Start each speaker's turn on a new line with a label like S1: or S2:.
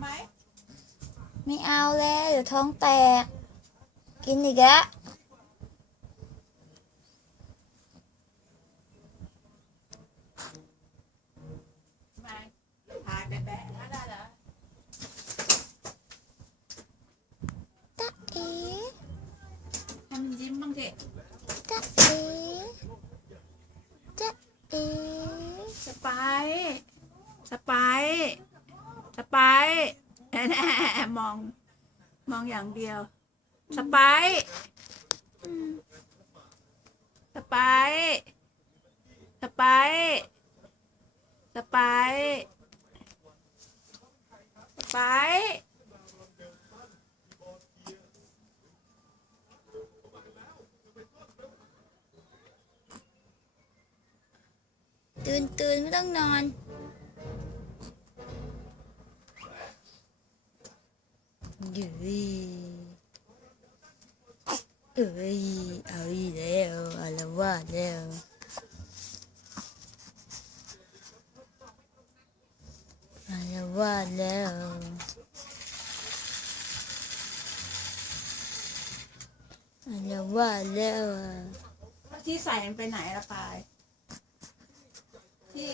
S1: ไม่เอาแล้วเดี๋ยวท้องแตก กินอีกแล้ว
S2: มาพาแบะๆได้เหรอ
S1: ตะเอ๋
S2: ให้มันยิ้มบ้างสิ
S1: ตะเอ๋ตะเอ๋
S2: สไปร์สไปร์ สไปร์แน่มอง มองอย่างเดียว สไปร์สไปร์สไปร์สไปร์สไปร์
S1: ตื่นตื่นไม่ต้องนอน อยู่เอ้ยเอาอีกแล้วอาละวาแล้วอาละวาแล้วอาละวาแล้ว
S2: ที่ใส่มันไปไหนละปายที่